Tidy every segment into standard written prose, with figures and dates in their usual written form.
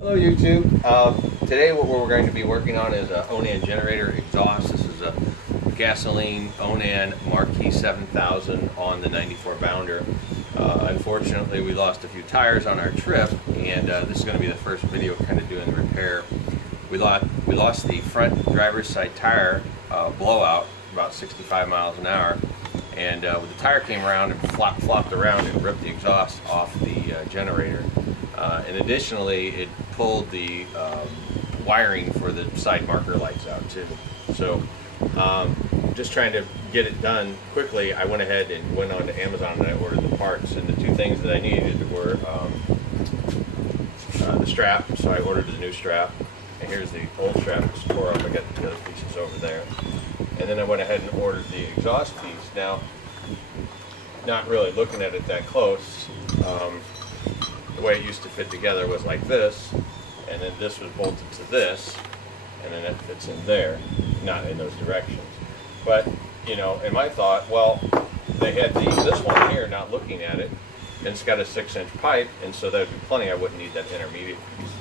Hello YouTube. Today what we're going to be working on is a Onan generator exhaust. This is a gasoline Onan Marquis 7000 on the 94 bounder. Unfortunately we lost a few tires on our trip, and this is going to be the first video kind of doing the repair. We lost the front driver's side tire blowout about 65 miles an hour, and the tire came around and flopped around and ripped the exhaust off the generator. And additionally, it pulled the wiring for the side marker lights out too. So just trying to get it done quickly, I went ahead and went on to Amazon and I ordered the parts. And the two things that I needed were the strap, so I ordered the new strap. And here's the old strap that's tore up. I got the other pieces over there. And then I went ahead and ordered the exhaust piece. Now, not really looking at it that close, the way it used to fit together was like this, and then this was bolted to this, and then it fits in there, not in those directions. But, you know, in my thought, well, they had this one here, not looking at it, and it's got a 6-inch pipe, and so that would be plenty. I wouldn't need that intermediate piece.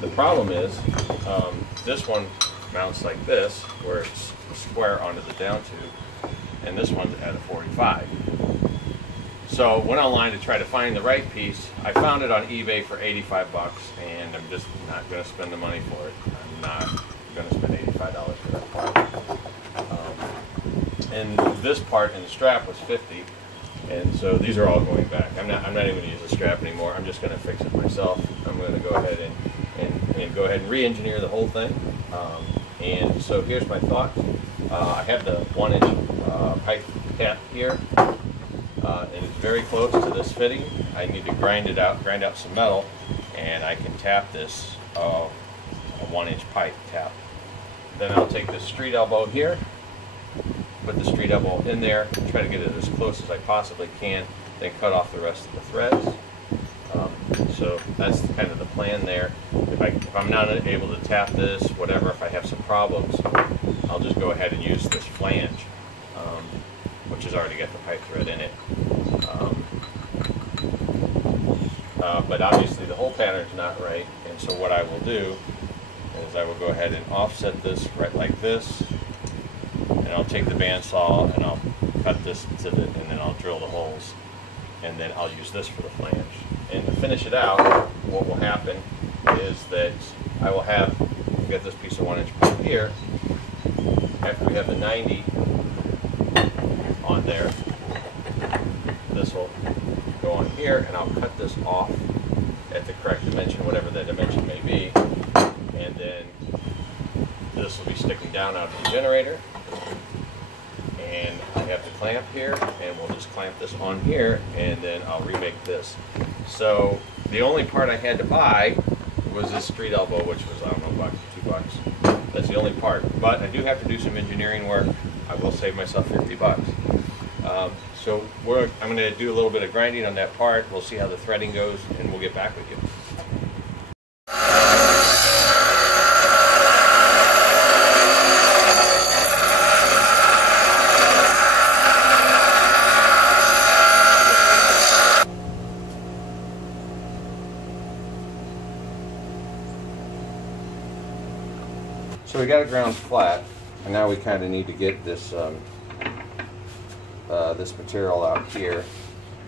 The problem is, this one mounts like this, where it's square onto the down tube, and this one's at a 45. So went online to try to find the right piece. I found it on eBay for 85 bucks, and I'm just not going to spend the money for it. I'm not going to spend $85 for that part. And this part and the strap was 50, and so these are all going back. I'm not even going to use the strap anymore. I'm just going to fix it myself. I'm going to go ahead and re-engineer the whole thing. And so here's my thought. I have the 1-inch pipe cap here. And it's very close to this fitting. I need to grind out some metal, and I can tap this a 1-inch pipe tap. Then I'll take this street elbow here, put the street elbow in there, try to get it as close as I possibly can, then cut off the rest of the threads. So that's kind of the plan there. If I'm not able to tap this, whatever, if I have some problems, I'll just go ahead and use this flange, which has already got the pipe thread in it. But obviously the hole pattern's not right, and so what I will do is I will go ahead and offset this right like this, and I'll take the bandsaw and I'll cut this to and then I'll drill the holes, and then I'll use this for the flange. And to finish it out, what will happen is that I will have, we've got this piece of 1-inch pipe here. After we have the 90 on there, this will go on here, and I'll cut this off at the correct dimension, whatever that dimension may be, and then this will be sticking down out of the generator, and I have the clamp here, and we'll just clamp this on here, and then I'll remake this. So the only part I had to buy was this street elbow, which was, I don't know, $2. That's the only part, but I do have to do some engineering work. I will save myself 50 bucks. So I'm going to do a little bit of grinding on that part. We'll see how the threading goes, and we'll get back with you. So we got it ground flat, and now we kind of need to get this this material out here.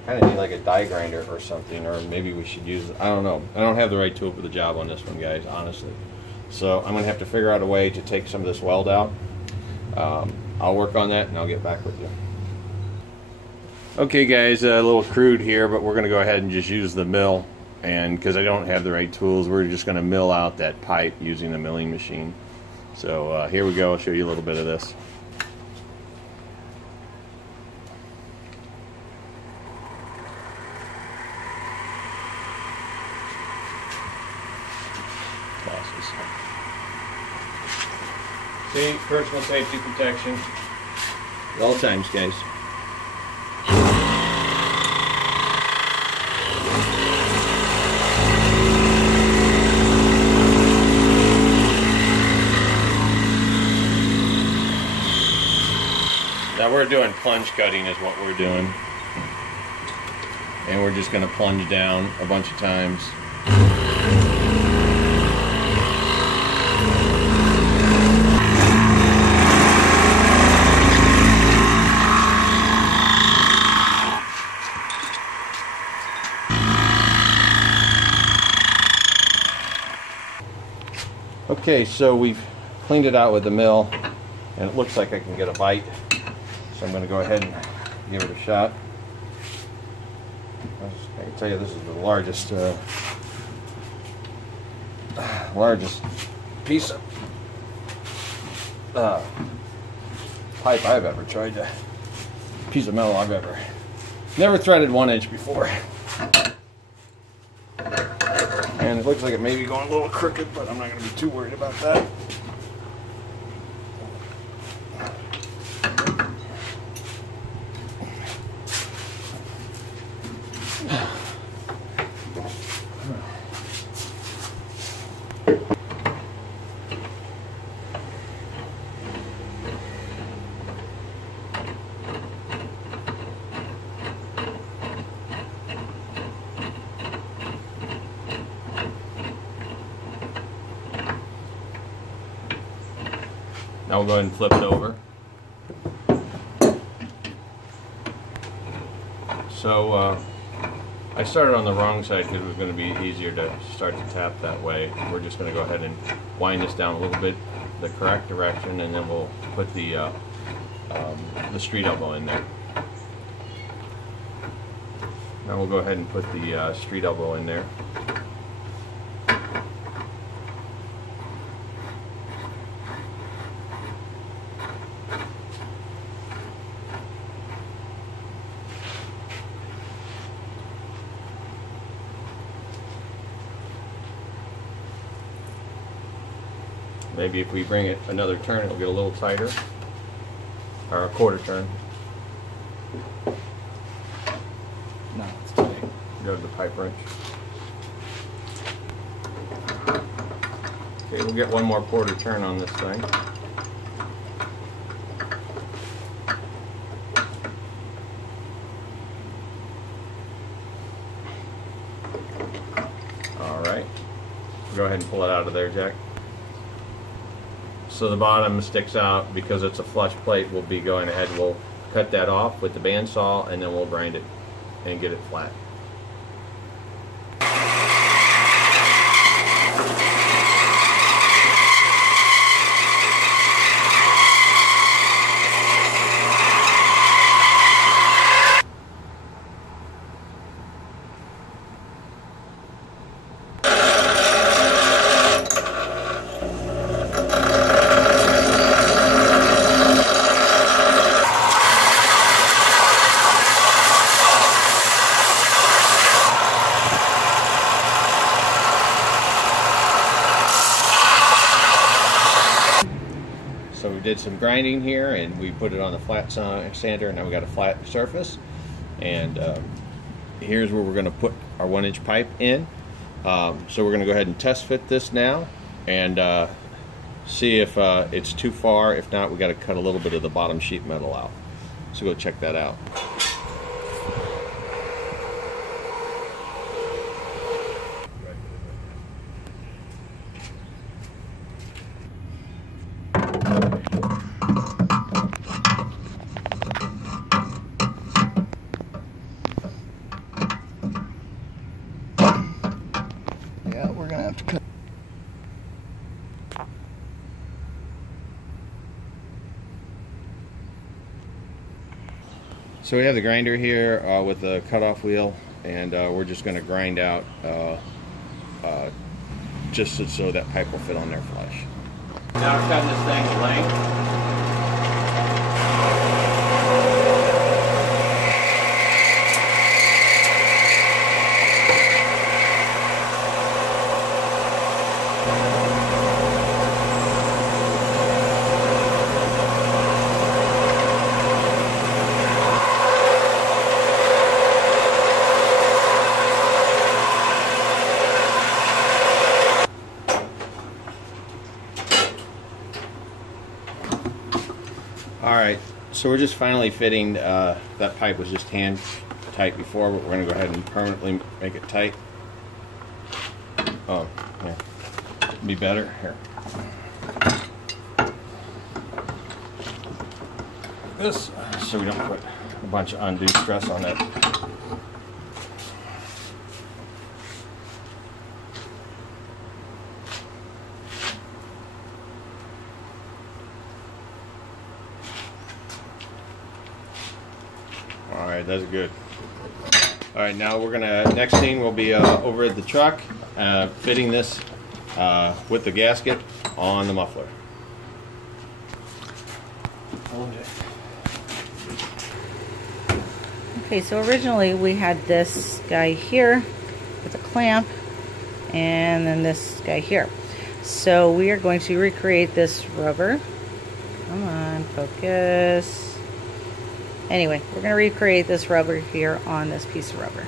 Kind of need like a die grinder or something, or maybe we should use, I don't know. I don't have the right tool for the job on this one, guys, honestly. So I'm going to have to figure out a way to take some of this weld out. I'll work on that and I'll get back with you. Okay guys, a little crude here, but we're going to go ahead and just use the mill, and because I don't have the right tools, we're just going to mill out that pipe using the milling machine. So here we go. I'll show you a little bit of this. See, personal safety protection at all times, guys. Now we're doing plunge cutting is what we're doing. And we're just going to plunge down a bunch of times. Okay, so we've cleaned it out with the mill, and it looks like I can get a bite. So I'm going to go ahead and give it a shot. I can tell you this is the largest piece of pipe I've ever tried to, piece of metal I've ever, never threaded 1 inch before. And it looks like it may be going a little crooked, but I'm not going to be too worried about that. Now we'll go ahead and flip it over. So I started on the wrong side because it was going to be easier to start to tap that way. We're just going to go ahead and wind this down a little bit the correct direction, and then we'll put the street elbow in there. Now we'll go ahead and put the street elbow in there. Maybe if we bring it another turn, it'll get a little tighter, or a quarter turn. No, it's tight. Go to the pipe wrench. Okay, we'll get one more quarter turn on this thing. All right. Go ahead and pull it out of there, Jack. So the bottom sticks out because it's a flush plate. We'll be going ahead, we'll cut that off with the bandsaw, and then we'll grind it and get it flat. So we did some grinding here, and we put it on the flat sander, and now we got a flat surface. And here's where we're going to put our 1 inch pipe in. So we're going to go ahead and test fit this now, and see if it's too far. If not, we got to cut a little bit of the bottom sheet metal out. So go check that out. Yeah, we're gonna have to cut. So we have the grinder here with the cutoff wheel, and we're just going to grind out just so that pipe will fit on there flush. Now we're cutting this thing in length. Alright, so we're just finally fitting, that pipe was just hand tight before, but we're going to go ahead and permanently make it tight. Oh, yeah. Be better. Here. This, so we don't put a bunch of undue stress on it. right, that's good. All right, now we're gonna, next thing will be over at the truck, fitting this with the gasket on the muffler. Okay, so originally we had this guy here with a clamp and then this guy here. So we are going to recreate this rubber. Come on, focus. Anyway, we're going to recreate this rubber here on this piece of rubber.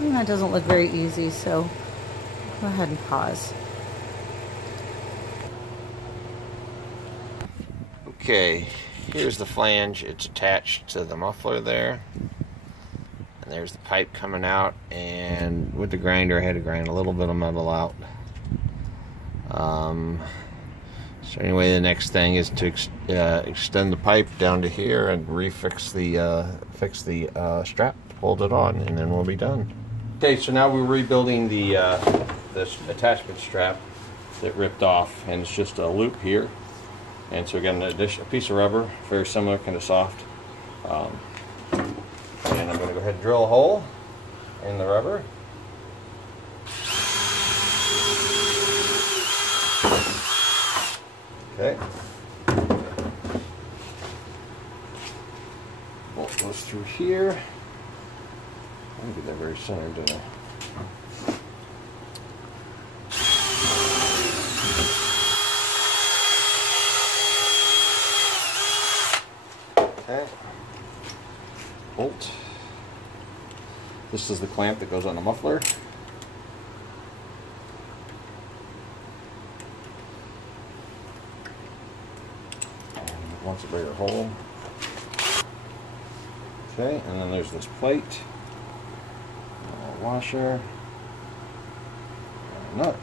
And that doesn't look very easy, so go ahead and pause. Okay, here's the flange. It's attached to the muffler there. And there's the pipe coming out. And with the grinder, I had to grind a little bit of metal out. So anyway, the next thing is to extend the pipe down to here and refix the strap, hold it on, and then we'll be done. Okay, so now we're rebuilding the this attachment strap that ripped off, and it's just a loop here. And so we got a piece of rubber, very similar, kind of soft. And I'm going to go ahead and drill a hole in the rubber. Okay. Bolt goes through here. I didn't get that very centered, did I? Okay. Bolt. This is the clamp that goes on the muffler. And wants a bigger hole. Okay, and then there's this plate, a washer, and a nut.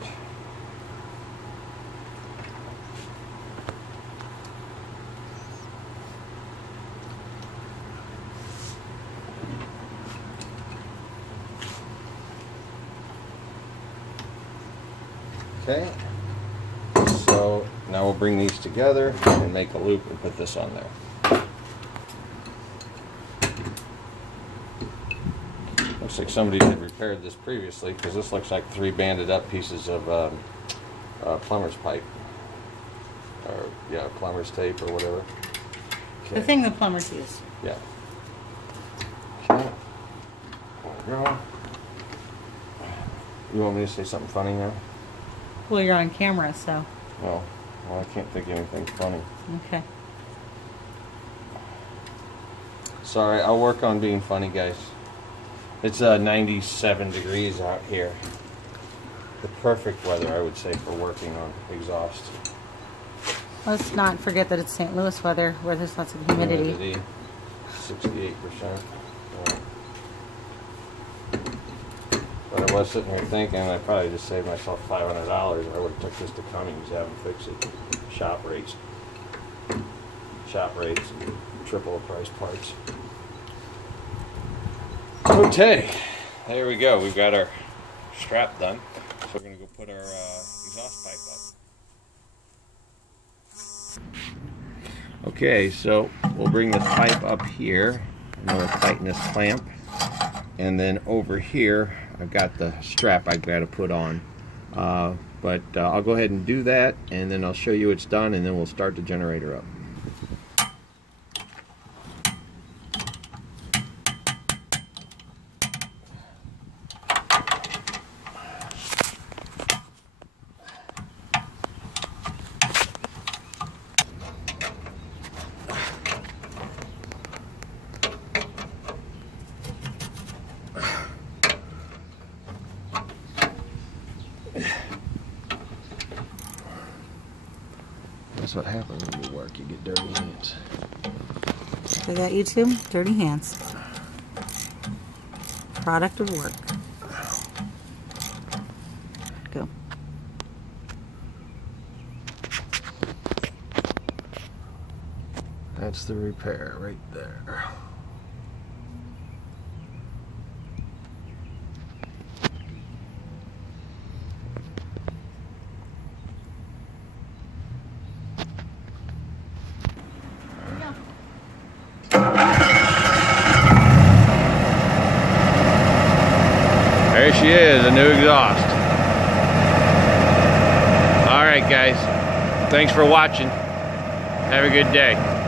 Okay, so now we'll bring these together and make a loop and put this on there. Looks like somebody had repaired this previously, because this looks like 3 banded up pieces of plumber's pipe. Or, yeah, plumber's tape or whatever. Okay. The thing the plumbers use. Yeah. Okay. There we go. You want me to say something funny now? Well, you're on camera, so. Well, I can't think of anything funny. Okay. Sorry, I'll work on being funny, guys. It's 97 degrees out here. The perfect weather, I would say, for working on exhaust. Let's not forget that it's St. Louis weather, where there's lots of humidity. 68%. Yeah. But I was sitting here thinking I probably just saved myself $500. I would have took this to Cummings, have them fix it. Shop rates. Shop rates and triple the price parts. Okay, there we go. We've got our strap done. So we're going to go put our exhaust pipe up. Okay, so we'll bring this pipe up here and we'll tighten this clamp. And then over here, I've got the strap I've got to put on. But I'll go ahead and do that, and then I'll show you it's done, and then we'll start the generator up. That's what happens when you work, you get dirty hands. Hear that, YouTube? Dirty hands. Product of work. Go. That's the repair right there. there she is, a new exhaust. All right, guys. Thanks for watching. Have a good day.